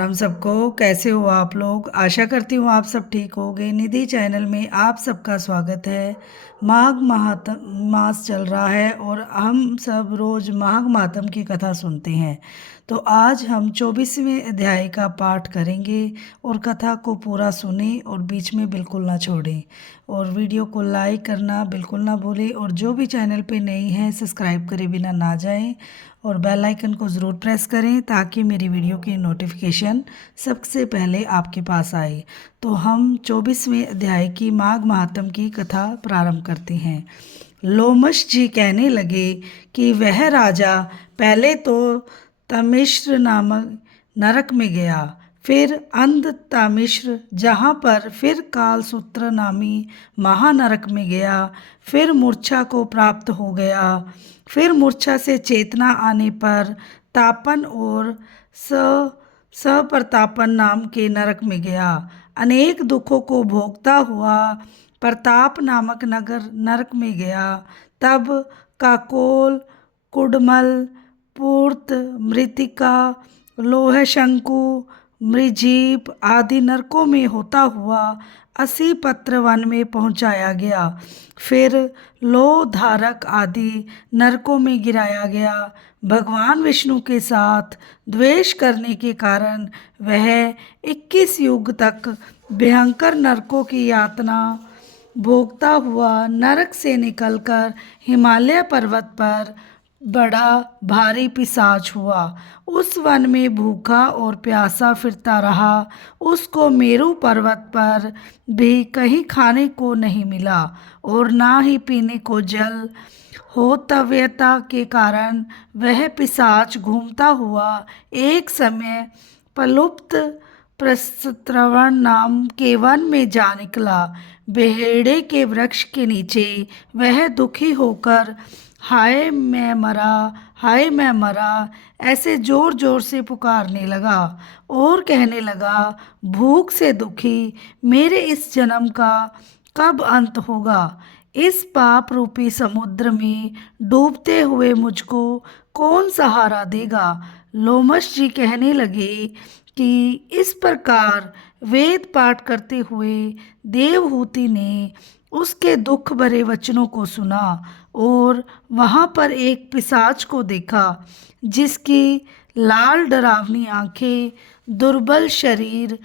राम सबको। कैसे हो आप लोग? आशा करती हूँ आप सब ठीक होंगे। निधि चैनल में आप सबका स्वागत है। माघ मास चल रहा है और हम सब रोज माघ मातम की कथा सुनते हैं। तो आज हम 24वें अध्याय का पाठ करेंगे और कथा को पूरा सुने और बीच में बिल्कुल ना छोड़ें। और वीडियो को लाइक करना बिल्कुल ना भूलें और जो भी चैनल पे नई हैं सब्सक्राइब करे बिना ना जाएं और बेल आइकन को ज़रूर प्रेस करें ताकि मेरी वीडियो की नोटिफिकेशन सबसे पहले आपके पास आए। तो हम 24वें अध्याय की माघ महात्म की कथा प्रारंभ करते हैं। लोमश जी कहने लगे कि वह राजा पहले तो तमिश्र नामक नरक में गया, फिर अंध तामिश्र जहाँ पर फिर कालसूत्र नामी महानरक में गया, फिर मूर्छा को प्राप्त हो गया, फिर मूर्छा से चेतना आने पर तापन और सप्रतापन नाम के नरक में गया। अनेक दुखों को भोगता हुआ प्रताप नामक नरक में गया। तब काकोल, कुडमल, पूर्त, मृतिका, लोह शंकु, मृजीप आदि नरकों में होता हुआ 80 पत्र वन में पहुंचाया गया। फिर लोधारक आदि नरकों में गिराया गया। भगवान विष्णु के साथ द्वेष करने के कारण वह 21 युग तक भयंकर नरकों की यातना भोगता हुआ नरक से निकलकर हिमालय पर्वत पर बड़ा भारी पिशाच हुआ। उस वन में भूखा और प्यासा फिरता रहा। उसको मेरु पर्वत पर भी कहीं खाने को नहीं मिला और ना ही पीने को जल। होतव्यता के कारण वह पिशाच घूमता हुआ एक समय पलुप्त प्रस्त्रवण नाम के वन में जा निकला। बेहेड़े के वृक्ष के नीचे वह दुखी होकर हाय मैं मरा, हाय मैं मरा ऐसे जोर जोर से पुकारने लगा और कहने लगा, भूख से दुखी मेरे इस जन्म का कब अंत होगा? इस पाप रूपी समुद्र में डूबते हुए मुझको कौन सहारा देगा? लोमश जी कहने लगे कि इस प्रकार वेद पाठ करते हुए देवहूति ने उसके दुख भरे वचनों को सुना और वहाँ पर एक पिशाच को देखा जिसकी लाल डरावनी आंखें, दुर्बल शरीर,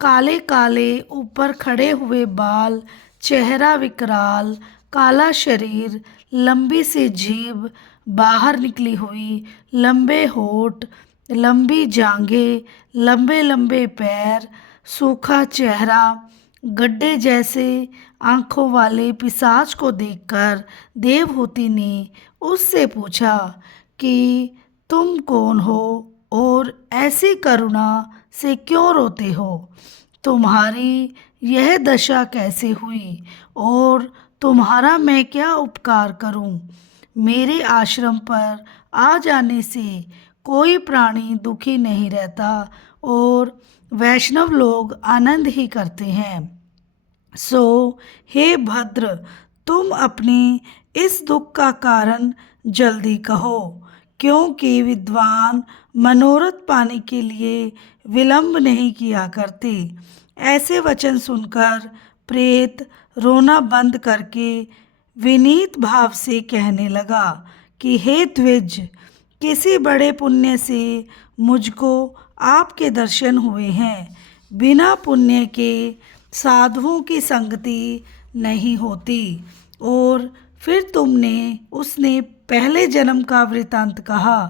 काले काले ऊपर खड़े हुए बाल, चेहरा विकराल, काला शरीर, लंबी सी जीभ, बाहर निकली हुई, लंबे होठ, लंबी जांघें, लंबे लंबे पैर, सूखा चेहरा, गड्ढे जैसे आंखों वाले पिशाच को देखकर देवहूति ने उससे पूछा कि तुम कौन हो और ऐसी करुणा से क्यों रोते हो? तुम्हारी यह दशा कैसे हुई और तुम्हारा मैं क्या उपकार करूं? मेरे आश्रम पर आ जाने से कोई प्राणी दुखी नहीं रहता और वैष्णव लोग आनंद ही करते हैं। सो हे भद्र, तुम अपने इस दुख का कारण जल्दी कहो, क्योंकि विद्वान मनोरथ पाने के लिए विलंब नहीं किया करते। ऐसे वचन सुनकर प्रेत रोना बंद करके विनीत भाव से कहने लगा कि हे द्विज, किसी बड़े पुण्य से मुझको आपके दर्शन हुए हैं। बिना पुण्य के साधुओं की संगति नहीं होती। और फिर उसने पहले जन्म का वृतांत कहा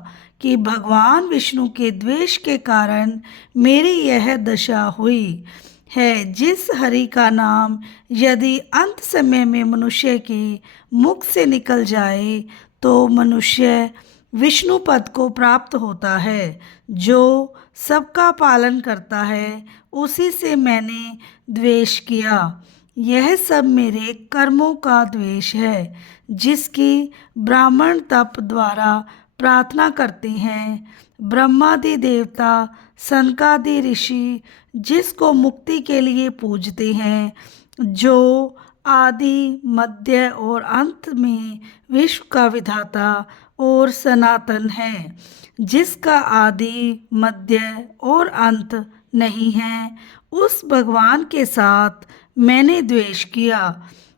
कि भगवान विष्णु के द्वेष के कारण मेरी यह दशा हुई है। जिस हरि का नाम यदि अंत समय में मनुष्य के मुख से निकल जाए तो मनुष्य विष्णु पद को प्राप्त होता है। जो सबका पालन करता है उसी से मैंने द्वेष किया। यह सब मेरे कर्मों का द्वेष है जिसकी ब्राह्मण तप द्वारा प्रार्थना करते हैं। ब्रह्मादि देवता, सनकादि ऋषि जिसको मुक्ति के लिए पूजते हैं, जो आदि मध्य और अंत में विश्व का विधाता और सनातन है, जिसका आदि मध्य और अंत नहीं है, उस भगवान के साथ मैंने द्वेष किया।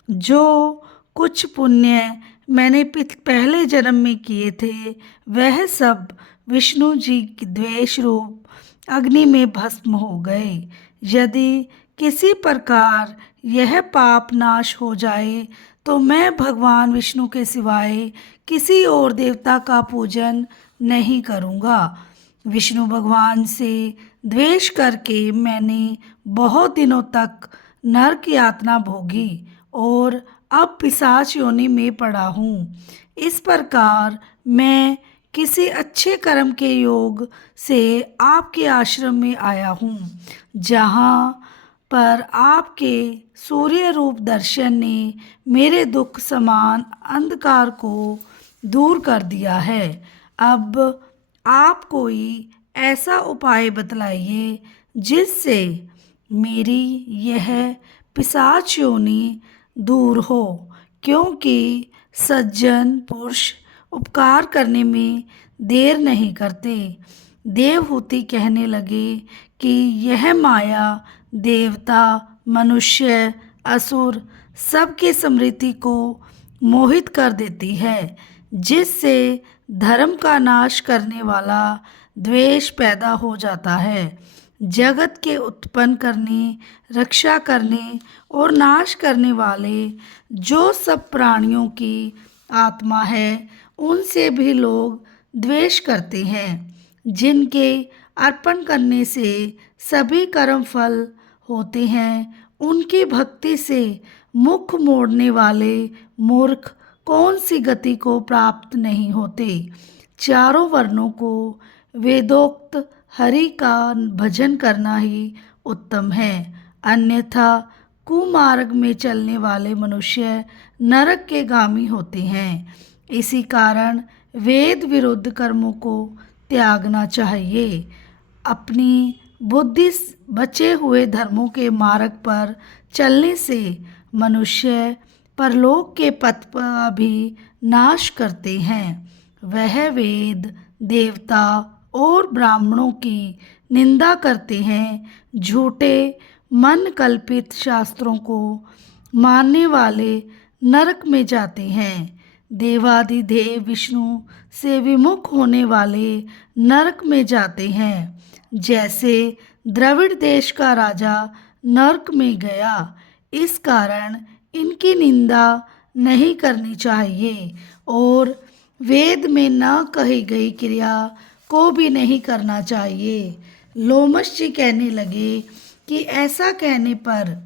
जो कुछ पुण्य मैंने पहले जन्म में किए थे, वह सब विष्णु जी की द्वेष रूप अग्नि में भस्म हो गए। यदि किसी प्रकार यह पाप नाश हो जाए तो मैं भगवान विष्णु के सिवाय किसी और देवता का पूजन नहीं करूँगा। विष्णु भगवान से द्वेष करके मैंने बहुत दिनों तक नरक यातना भोगी और अब पिशाच योनि में पड़ा हूँ। इस प्रकार मैं किसी अच्छे कर्म के योग से आपके आश्रम में आया हूँ, जहाँ पर आपके सूर्य रूप दर्शन ने मेरे दुख समान अंधकार को दूर कर दिया है। अब आप कोई ऐसा उपाय बतलाइए जिससे मेरी यह पिशाच योनि दूर हो, क्योंकि सज्जन पुरुष उपकार करने में देर नहीं करते। देवहूति कहने लगे कि यह माया देवता, मनुष्य, असुर सबकी स्मृति को मोहित कर देती है, जिससे धर्म का नाश करने वाला द्वेष पैदा हो जाता है। जगत के उत्पन्न करने, रक्षा करने और नाश करने वाले जो सब प्राणियों की आत्मा है, उनसे भी लोग द्वेष करते हैं। जिनके अर्पण करने से सभी कर्म फल होते हैं, उनकी भक्ति से मुख मोड़ने वाले मूर्ख कौन सी गति को प्राप्त नहीं होते। चारों वर्णों को वेदोक्त हरि का भजन करना ही उत्तम है, अन्यथा कुमार्ग में चलने वाले मनुष्य नरक के गामी होते हैं। इसी कारण वेद विरुद्ध कर्मों को त्यागना चाहिए। अपनी बुद्धि बचे हुए धर्मों के मार्ग पर चलने से मनुष्य परलोक के पथ का भी नाश करते हैं। वह वेद, देवता और ब्राह्मणों की निंदा करते हैं। झूठे मन कल्पित शास्त्रों को मानने वाले नरक में जाते हैं। देवाधिदेव विष्णु से विमुख होने वाले नरक में जाते हैं। जैसे द्रविड़ देश का राजा नरक में गया। इस कारण इनकी निंदा नहीं करनी चाहिए और वेद में न कही गई क्रिया को भी नहीं करना चाहिए। लोमश जी कहने लगे कि ऐसा कहने पर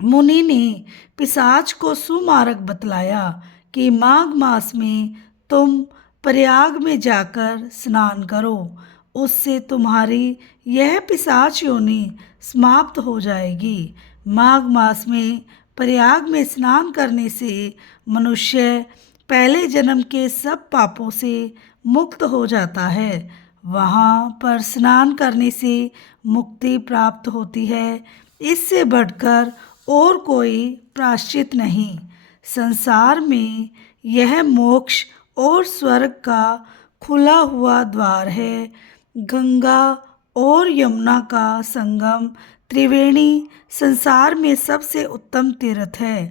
मुनि ने पिशाच को सुमार्ग बतलाया कि माघ मास में तुम प्रयाग में जाकर स्नान करो, उससे तुम्हारी यह पिशाच योनि समाप्त हो जाएगी। माघ मास में प्रयाग में स्नान करने से मनुष्य पहले जन्म के सब पापों से मुक्त हो जाता है। वहाँ पर स्नान करने से मुक्ति प्राप्त होती है। इससे बढ़कर और कोई प्रायश्चित नहीं। संसार में यह मोक्ष और स्वर्ग का खुला हुआ द्वार है। गंगा और यमुना का संगम त्रिवेणी संसार में सबसे उत्तम तीर्थ है।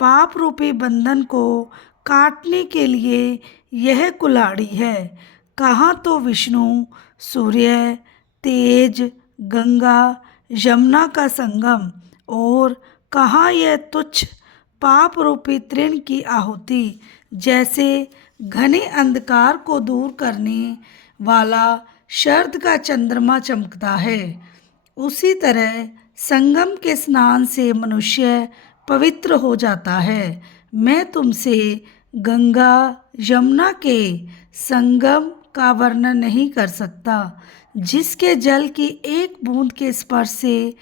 पाप रूपी बंधन को काटने के लिए यह कुल्हाड़ी है। कहाँ तो विष्णु, सूर्य, तेज, गंगा, यमुना का संगम और कहाँ यह तुच्छ पाप रूपी तृण की आहुति। जैसे घने अंधकार को दूर करने वाला शरद का चंद्रमा चमकता है, उसी तरह संगम के स्नान से मनुष्य पवित्र हो जाता है। मैं तुमसे गंगा यमुना के संगम का वर्णन नहीं कर सकता, जिसके जल की एक बूंद के स्पर्श से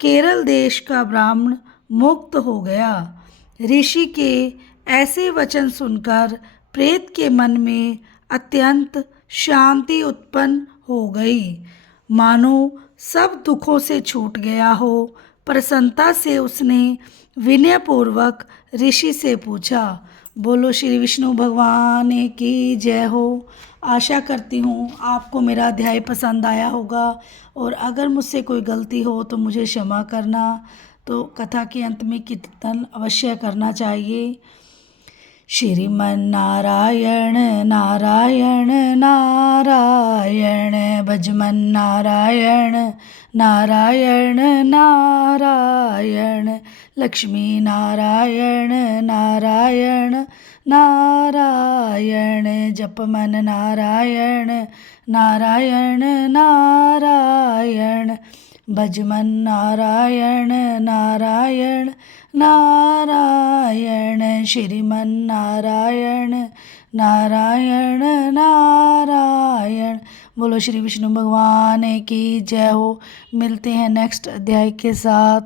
केरल देश का ब्राह्मण मुक्त हो गया। ऋषि के ऐसे वचन सुनकर प्रेत के मन में अत्यंत शांति उत्पन्न हो गई, मानो सब दुखों से छूट गया हो। प्रसन्नता से उसने विनयपूर्वक ऋषि से पूछा। बोलो श्री विष्णु भगवान की जय हो। आशा करती हूँ आपको मेरा अध्याय पसंद आया होगा और अगर मुझसे कोई गलती हो तो मुझे क्षमा करना। तो कथा के अंत में कीर्तन अवश्य करना चाहिए। श्रीमन्नारायण नारायण नारायण भजमन नारायण नारायण नारायण लक्ष्मी नारायण नारायण नारायण जपमन नारायण नारायण नारायण भजमन नारायण नारायण नारायण श्रीमन नारायण नारायण नारायण। बोलो श्री विष्णु भगवान की जय हो। मिलते हैं नेक्स्ट अध्याय के साथ,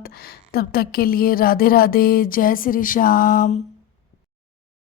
तब तक के लिए राधे राधे, जय श्री श्याम।